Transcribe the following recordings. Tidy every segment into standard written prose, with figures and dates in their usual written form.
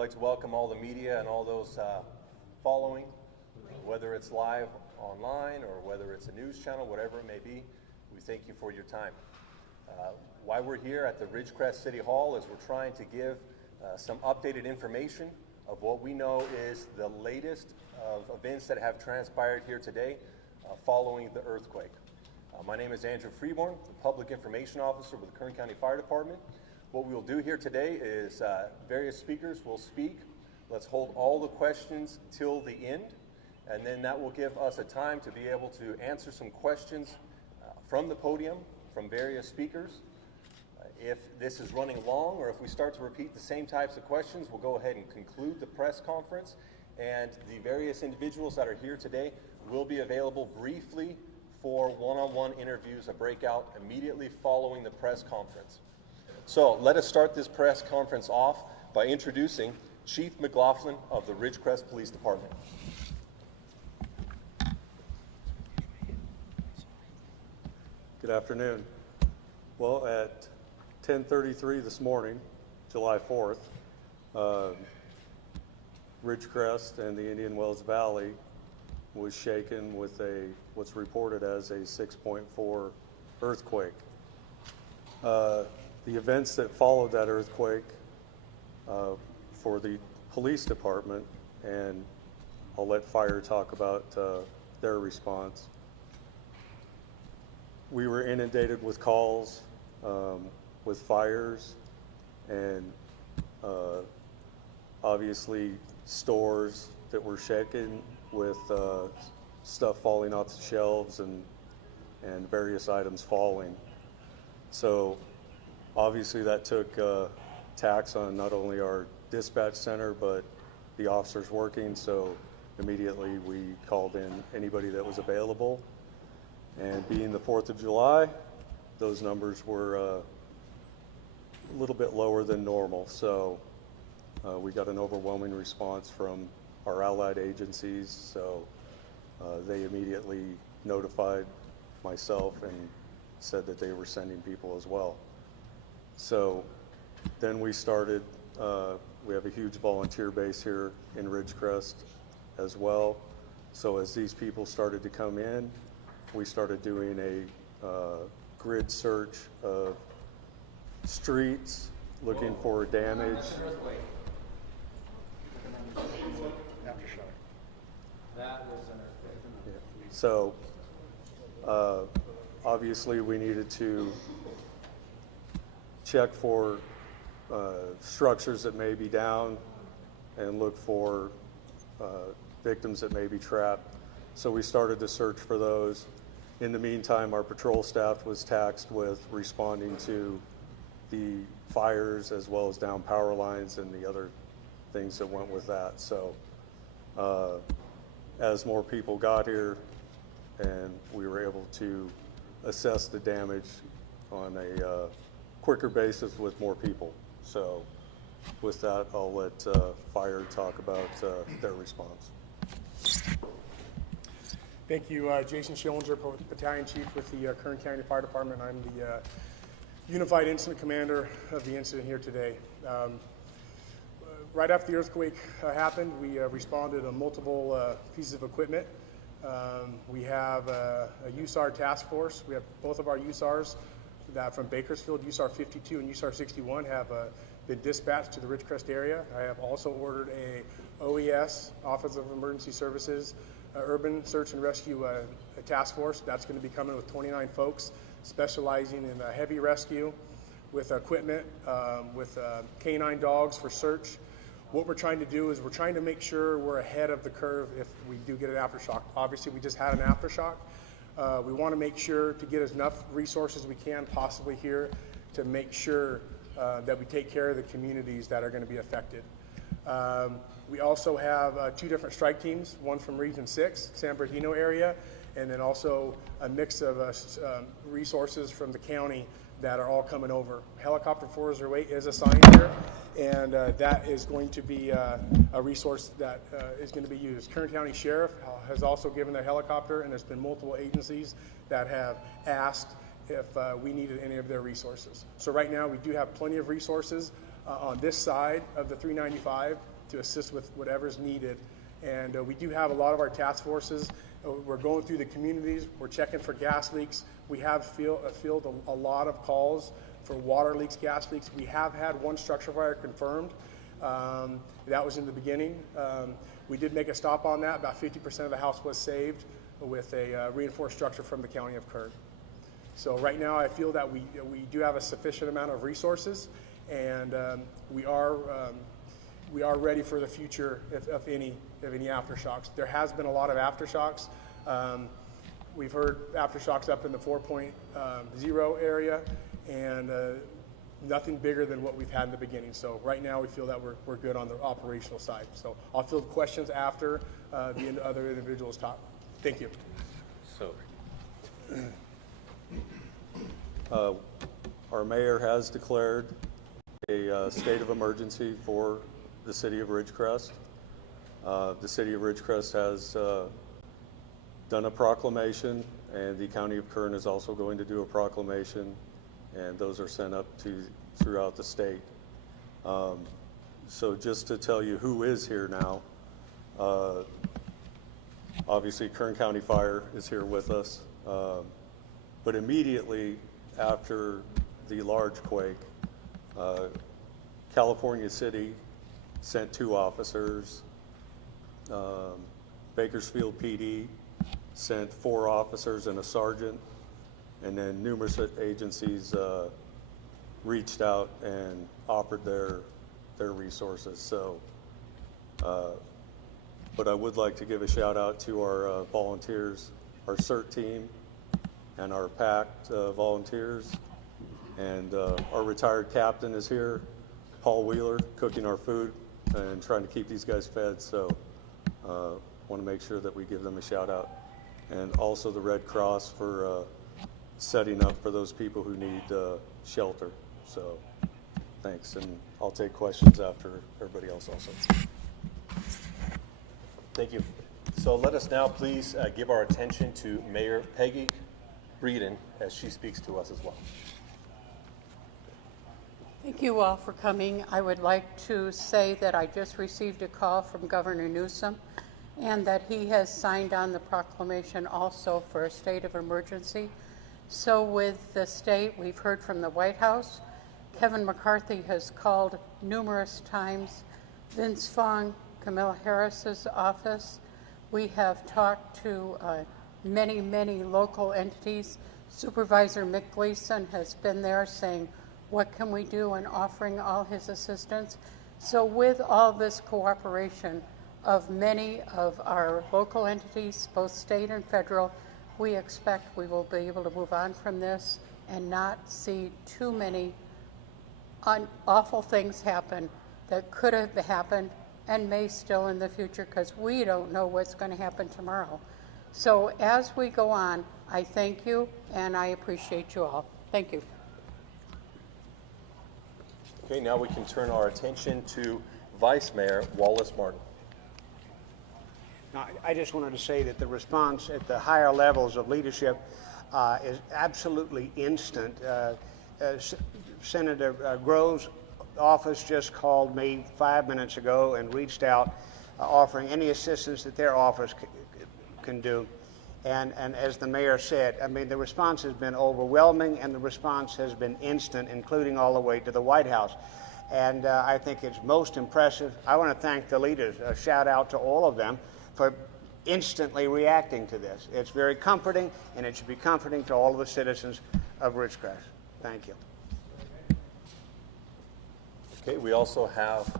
like to welcome all the media and all those following, whether it's live online or whether it's a news channel, whatever it may be. We thank you for your time. Why we're here at the Ridgecrest City Hall is we're trying to give some updated information of what we know is the latest of events that have transpired here today following the earthquake. My name is Andrew Freeborn, the Public Information Officer with the Kern County Fire Department. What we'll do here today is various speakers will speak. Let's hold all the questions till the end, and then that will give us a time to be able to answer some questions from the podium, from various speakers. If this is running long, or if we start to repeat the same types of questions, we'll go ahead and conclude the press conference, and the various individuals that are here today will be available briefly for one-on-one interviews, a breakout immediately following the press conference. So let us start this press conference off by introducing Chief McLaughlin of the Ridgecrest Police Department. Good afternoon. Well, at 10:33 this morning, July 4th, Ridgecrest and the Indian Wells Valley was shaken with what's reported as a 6.4 earthquake. The events that followed that earthquake for the police department, and I'll let fire talk about their response. We were inundated with calls, with fires, and obviously stores that were shaken with stuff falling off the shelves and various items falling. So obviously that took tax on not only our dispatch center but the officers working, so immediately we called in anybody that was available. And being the 4th of July, those numbers were a little bit lower than normal, so we got an overwhelming response from our allied agencies, so they immediately notified myself and said that they were sending people as well. So then we started, we have a huge volunteer base here in Ridgecrest as well. So as these people started to come in, we started doing a grid search of streets, looking for damage. That was an earthquake. Yeah. So obviously we needed to check for structures that may be down and look for victims that may be trapped. So we started to search for those. In the meantime, our patrol staff was tasked with responding to the fires as well as down power lines and the other things that went with that. So as more people got here and we were able to assess the damage on a quicker basis with more people. So with that, I'll let fire talk about their response. Thank you, Jason Schillinger, Battalion Chief with the Kern County Fire Department. I'm the Unified Incident Commander of the incident here today. Right after the earthquake happened, we responded to multiple pieces of equipment. We have a USAR task force. We have both of our USARs that from Bakersfield, USAR 52 and USAR 61 have been dispatched to the Ridgecrest area. I have also ordered a OES, Office of Emergency Services, Urban Search and Rescue task force. That's going to be coming with 29 folks specializing in heavy rescue with equipment, with canine dogs for search. What we're trying to do is we're trying to make sure we're ahead of the curve if we do get an aftershock. Obviously, we just had an aftershock. We want to make sure to get as enough resources we can possibly here to make sure that we take care of the communities that are going to be affected. We also have 2 different strike teams, one from Region 6, San Bernardino area, and then also a mix of resources from the county that are all coming over. Helicopter 408 is assigned here, and that is going to be a resource that is going to be used. Kern County Sheriff has also given a helicopter, and there's been multiple agencies that have asked if we needed any of their resources. So right now we do have plenty of resources. on this side of the 395 to assist with whatever's needed. And we do have a lot of our task forces. We're going through the communities. We're checking for gas leaks. We have fielded a lot of calls for water leaks, gas leaks. We have had one structure fire confirmed. That was in the beginning. We did make a stop on that. About 50% of the house was saved with a reinforced structure from the county of Kern. So right now I feel that we do have a sufficient amount of resources, and we are ready for the future if any aftershocks. There has been a lot of aftershocks. We've heard aftershocks up in the 4.0 area, and nothing bigger than what we've had in the beginning. So right now we feel that we're good on the operational side. So I'll field questions after the other individuals talk. Thank you. So, Our mayor has declared a state of emergency for the city of Ridgecrest. The city of Ridgecrest has done a proclamation, and the county of Kern is also going to do a proclamation, and those are sent up throughout the state. So just to tell you who is here now, obviously Kern County Fire is here with us, but immediately after the large quake, California City sent 2 officers, Bakersfield PD sent 4 officers and a sergeant, and then numerous agencies reached out and offered their resources. So, but I would like to give a shout out to our volunteers, our CERT team, and our PACT volunteers, and our retired captain is here, Paul Wheeler, cooking our food and trying to keep these guys fed. So want to make sure that we give them a shout out, and also the Red Cross for setting up for those people who need shelter. So thanks, and I'll take questions after everybody else also. thank you. So let us now please give our attention to Mayor Peggy Breeden as she speaks to us as well. Thank you all for coming. I would like to say that I just received a call from Governor Newsom, and that he has signed on the proclamation also for a state of emergency. So with the state, we've heard from the White House. Kevin McCarthy has called numerous times. Vince Fong, Kamala Harris's office. We have talked to many, many local entities. Supervisor Mick Gleason has been there saying, what can we do, and offering all his assistance. So with all this cooperation of many of our local entities, both state and federal, we expect we will be able to move on from this and not see too many awful things happen that could have happened and may still in the future, because we don't know what's going to happen tomorrow. So as we go on, I thank you and I appreciate you all. Thank you. Okay, now we can turn our attention to Vice Mayor Wallace Martin. Now, I just wanted to say that the response at the higher levels of leadership is absolutely instant. Senator Grove's office just called me 5 minutes ago and reached out, offering any assistance that their office can do. And as the mayor said, I mean, the response has been overwhelming, and the response has been instant, including all the way to the White House. And I think it's most impressive. I want to thank the leaders. A shout out to all of them for instantly reacting to this. It's very comforting, and it should be comforting to all of the citizens of Ridgecrest. Thank you. Okay, we also have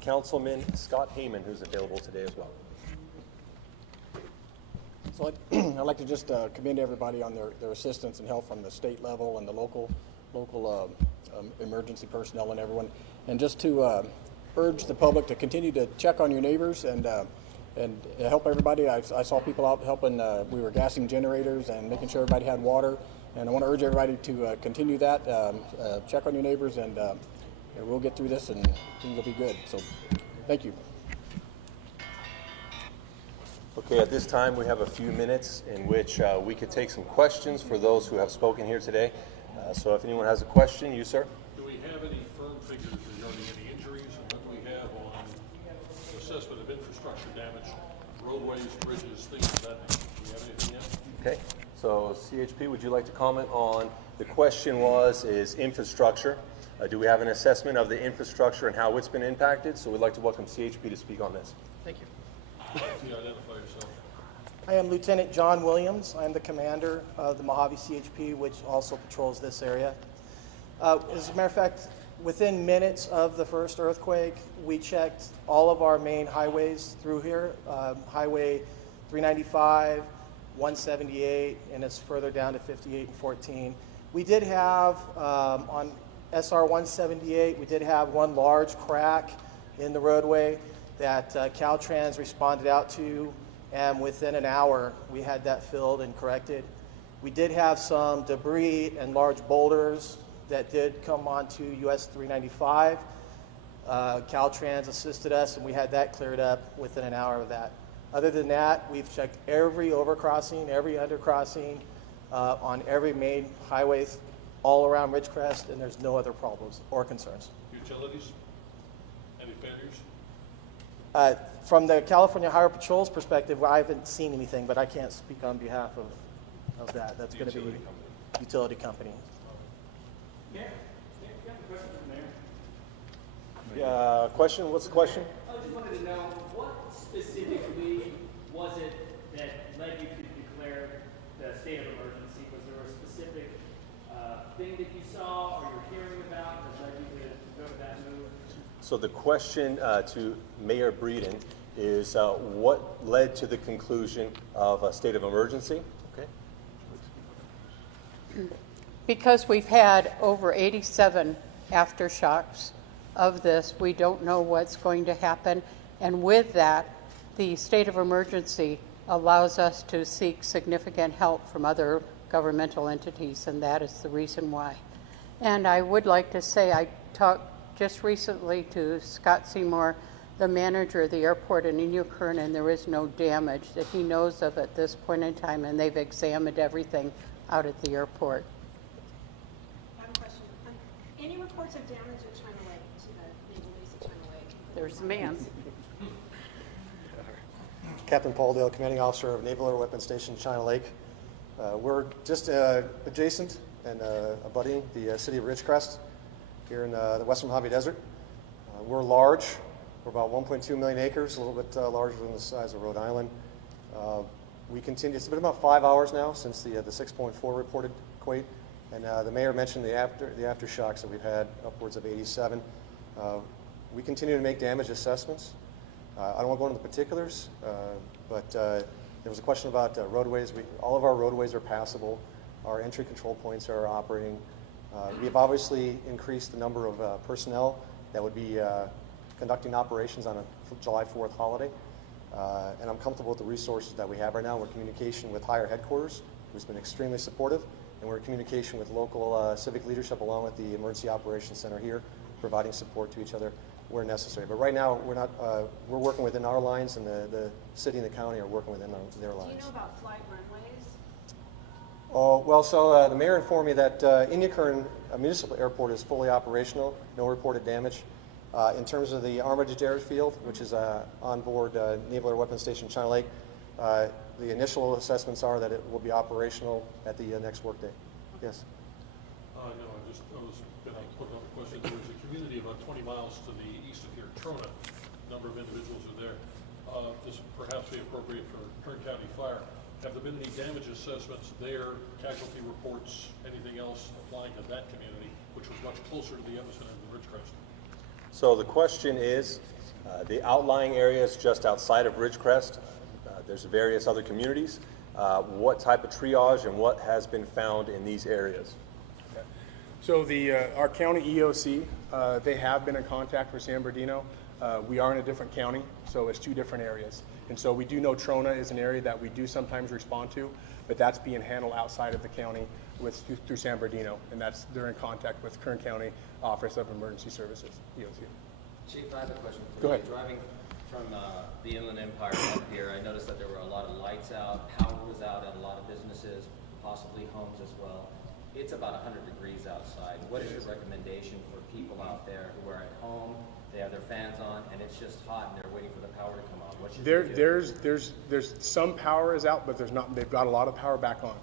Councilman Scott Heyman, who's available today as well. So I'd like to just commend everybody on their assistance and help from the state level and the local emergency personnel and everyone, and just to urge the public to continue to check on your neighbors and help everybody. I saw people out helping. We were gassing generators and making sure everybody had water, and I want to urge everybody to continue that. Check on your neighbors, and we'll get through this, and things will be good. So, thank you. Okay, at this time we have a few minutes in which we could take some questions for those who have spoken here today. So if anyone has a question, you, sir? Do we have any firm figures regarding assessment of infrastructure damage, roadways, bridges, things of that nature. Do you have anything yet? Okay, so CHP, would you like to comment on, the question is infrastructure. Do we have an assessment of the infrastructure and how it's been impacted? So we'd like to welcome CHP to speak on this. Thank you. Can you identify yourself? I am Lieutenant John Williams. I'm the commander of the Mojave CHP, which also patrols this area. As a matter of fact, within minutes of the first earthquake, we checked all of our main highways through here, Highway 395, 178, and it's further down to 58 and 14. We did have, on SR 178, we did have one large crack in the roadway that Caltrans responded out to, and within an hour, we had that filled and corrected. We did have some debris and large boulders that did come onto US 395. Caltrans assisted us, and we had that cleared up within an hour of that. Other than that, we've checked every overcrossing, every undercrossing on every main highway all around Ridgecrest, and there's no other problems or concerns. Utilities? Any failures? From the California Highway Patrol's perspective, I haven't seen anything, but I can't speak on behalf of that. That's going to be utility company. Yeah, question, what's the question? I just wanted to know, what specifically was it that led you to declare the state of emergency? Was there a specific thing that you saw or you're hearing about that led you to go to that move? So the question to Mayor Breeden is what led to the conclusion of a state of emergency? Okay. Because we've had over 87 aftershocks of this, we don't know what's going to happen. And with that, the state of emergency allows us to seek significant help from other governmental entities, and that is the reason why. And I would like to say I talked just recently to Scott Seymour, the manager of the airport in Ridgecrest, and there is no damage that he knows of at this point in time, and they've examined everything out at the airport. I have a question. Any reports of damage at China Lake, to the naval base at China Lake? There's the man. Captain Paul Dale, Commanding Officer of Naval Air Weapons Station, China Lake. We're just adjacent and abutting the city of Ridgecrest here in the western Mojave Desert. We're large. We're about 1.2 million acres, a little bit larger than the size of Rhode Island. We continue, it's been about 5 hours now since the 6.4 reported quake, and the mayor mentioned the aftershocks that we've had, upwards of 87. We continue to make damage assessments. I don't want to go into the particulars, but there was a question about roadways. All of our roadways are passable. Our entry control points are operating. We have obviously increased the number of personnel that would be conducting operations on a July 4th holiday. And I'm comfortable with the resources that we have right now. We're in communication with higher headquarters, who's been extremely supportive, and we're in communication with local civic leadership along with the Emergency Operations Center here, providing support to each other where necessary. But right now, we're working within our lines, and the city and the county are working within their lines. Do you know about flight runways? Oh, well, so the mayor informed me that Ridgecrest Municipal Airport is fully operational, no reported damage. In terms of the Armitage Airfield, which is on board Naval Air Weapons Station China Lake, the initial assessments are that it will be operational at the next workday. Yes? No, I was going to put up a question. There was a community about 20 miles to the east of here, Trona. A number of individuals are there. This perhaps be appropriate for Kern County Fire. Have there been any damage assessments there, casualty reports, anything else applying to that community, which was much closer to the epicenter of the Ridgecrest? So the question is, the outlying areas just outside of Ridgecrest, there's various other communities. What type of triage and what has been found in these areas? Okay. So our county EOC, they have been in contact with San Bernardino. We are in a different county, so it's two different areas. And so we do know Trona is an area that we do sometimes respond to, but that's being handled outside of the county through San Bernardino, and they're in contact with Kern County Office of Emergency Services, EOC. Chief, I have a question for Go you. ahead. Driving from the Inland Empire up here, I noticed that there were a lot of lights out, power was out at a lot of businesses, possibly homes as well. It's about 100 degrees outside. What is your recommendation for people out there who are at home, they have their fans on and it's just hot and they're waiting for the power to come on? What should they do? There's some power is out, but there's not. They've got a lot of power back on.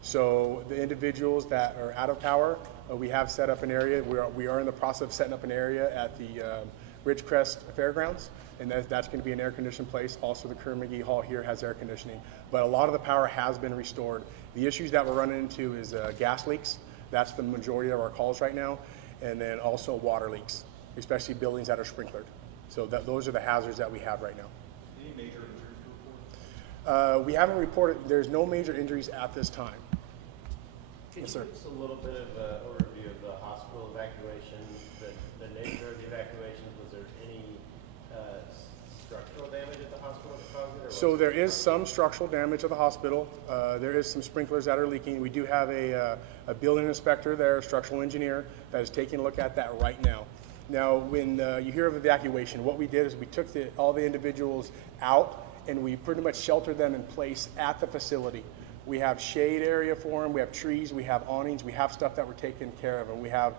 So the individuals that are out of power, we have set up an area. We are in the process of setting up an area at the Ridgecrest Fairgrounds, and that's going to be an air-conditioned place. Also, the Kerr-McGee Hall here has air conditioning, but a lot of the power has been restored. The issues that we're running into is gas leaks. That's the majority of our calls right now, and then also water leaks, especially buildings that are sprinklered. So those are the hazards that we have right now. Any major injuries to report? We haven't reported. There's no major injuries at this time. Can Yes, you sir. give us a little bit of an overview of the hospital evacuation, the nature of the evacuations? Was there any structural damage at the hospital that caused it? So there is some structural damage at the hospital. There is some sprinklers that are leaking. We do have a building inspector there, a structural engineer, that is taking a look at that right now. Now, when you hear of evacuation, what we did is we took all the individuals out and we pretty much sheltered them in place at the facility. We have shade area for them, we have trees, we have awnings, we have stuff that we're taking care of, and we have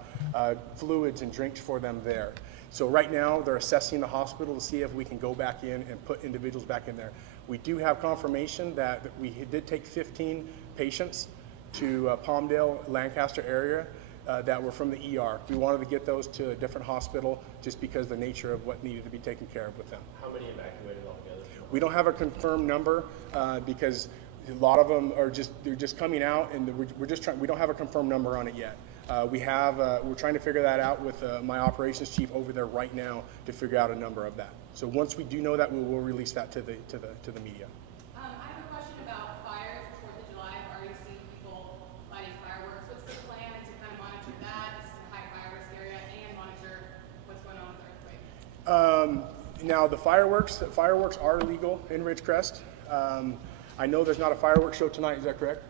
fluids and drinks for them there. So right now, they're assessing the hospital to see if we can go back in and put individuals back in there. We do have confirmation that we did take 15 patients to Palmdale, Lancaster area that were from the ER. We wanted to get those to a different hospital just because of the nature of what needed to be taken care of with them. How many evacuated altogether? We don't have a confirmed number because a lot of them are they're just coming out, and we're just trying. We don't have a confirmed number on it yet. We're trying to figure that out with my operations chief over there right now to figure out a number of that. So once we do know that, we will release that to the media. I have a question about fires. It's 4th of July. I've already seen people lighting fireworks. What's the plan to kind of monitor that? This is a high fire risk area, and monitor what's going on with the earthquake. Now the fireworks are legal in Ridgecrest. I know there's not a fireworks show tonight. Is that correct?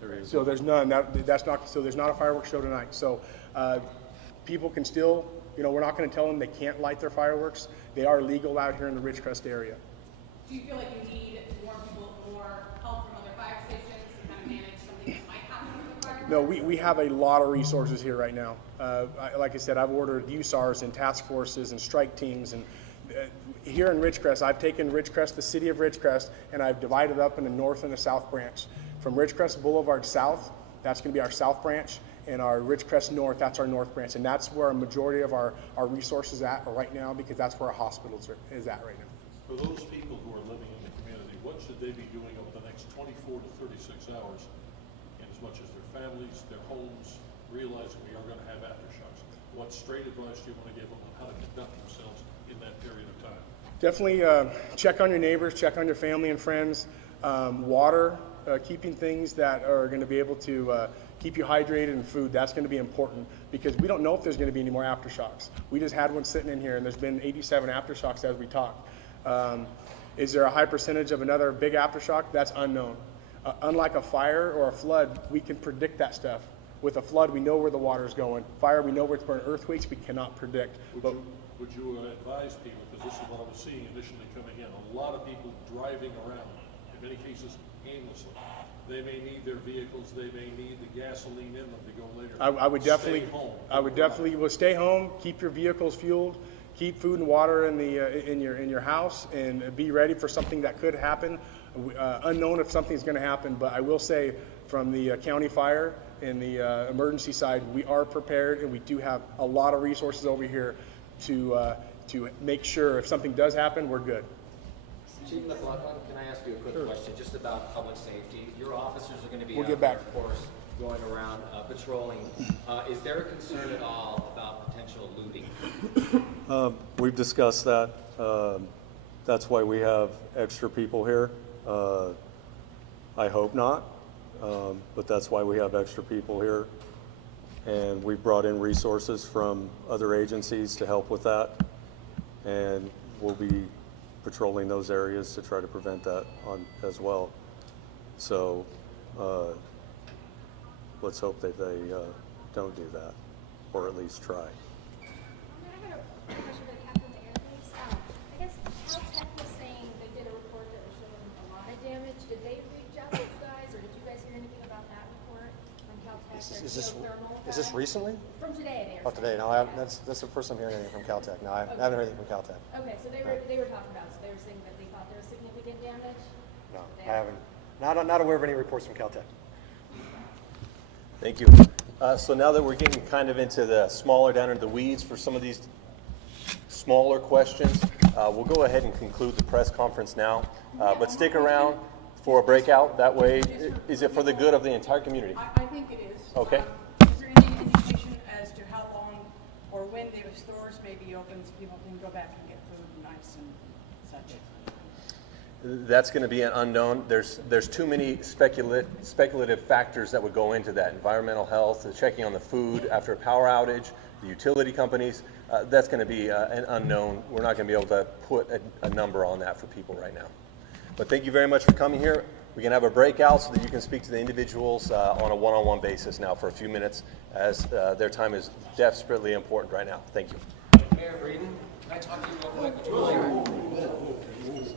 There is. So there's none. So there's not a fireworks show tonight. So people can still, we're not going to tell them they can't light their fireworks. They are legal out here in the Ridgecrest area. Do you feel like you need more help from other fire stations to kind of manage something that might happen with the fireworks? No, we have a lot of resources here right now. Like I said, I've ordered USARs and task forces and strike teams. And here in Ridgecrest, I've taken Ridgecrest, the city of Ridgecrest, and I've divided up in the north and the south branch. From Ridgecrest Boulevard south, that's going to be our south branch, and our Ridgecrest north, that's our north branch. And that's where a majority of our resources are at right now, because that's where our hospitals is at right now. For those people who are living in the community, what should they be doing over the next 24 to 36 hours, in as much as their families, their homes, realizing we are going to have aftershocks? What straight advice do you want to give them on how to conduct themselves in that period of time? Definitely check on your neighbors, check on your family and friends. Water, keeping things that are going to be able to keep you hydrated, and food, that's going to be important, because we don't know if there's going to be any more aftershocks. We just had one sitting in here, and there's been 87 aftershocks as we talk. Is there a high percentage of another big aftershock? That's unknown. Unlike a fire or a flood, we can predict that stuff. With a flood, we know where the water's going. Fire, we know where it's going. Earthquakes, we cannot predict. Would you advise people, because this is what I was seeing initially coming in, a lot of people driving around, in many cases aimlessly. They may need their vehicles, they may need the gasoline in them to go later. I would definitely, Stay home. stay home, keep your vehicles fueled, keep food and water in your house, and be ready for something that could happen. Unknown if something's going to happen, but I will say from the county fire and the emergency side, we are prepared, and we do have a lot of resources over here to make sure if something does happen, we're good. Chief McLaughlin, can I ask you a quick question just about public safety? Your officers are going to be We'll out get there, back. of course, going around patrolling. Is there a concern at all about potential looting? We've discussed that. That's why we have extra people here. I hope not, but that's why we have extra people here. And we've brought in resources from other agencies to help with that. And we'll be patrolling those areas to try to prevent that as well. So let's hope that they don't do that, or at least try. I had a question for the captain of the Air Base. I guess Caltech was saying they did a report that was showing a lot of damage. Did they reach out to you guys, or did you guys hear anything about that report from Caltech? Is this recently? From today, they up to date. No, that's the first I'm hearing anything from Caltech. No, I haven't heard anything from Caltech. Okay, so they were talking about, so they were saying that they thought there was significant damage? No, I haven't. Not aware of any reports from Caltech. Thank you. So now that we're getting kind of into the smaller, down into the weeds for some of these smaller questions, we'll go ahead and conclude the press conference now. But stick around for a breakout. That way, is it for the good of the entire community? I think it is. Okay. Is there any indication as to how long or when the stores may be open so people can go back and get food and ice and such? That's going to be an unknown. There's too many speculative factors that would go into that. Environmental health, the checking on the food after a power outage, the utility companies. That's going to be an unknown. We're not going to be able to put a number on that for people right now. But thank you very much for coming here. We can have a breakout so that you can speak to the individuals on a one-on-one basis now for a few minutes, as their time is desperately important right now. Thank you. Mayor Breeden, can I talk to you real quick? Would you mind?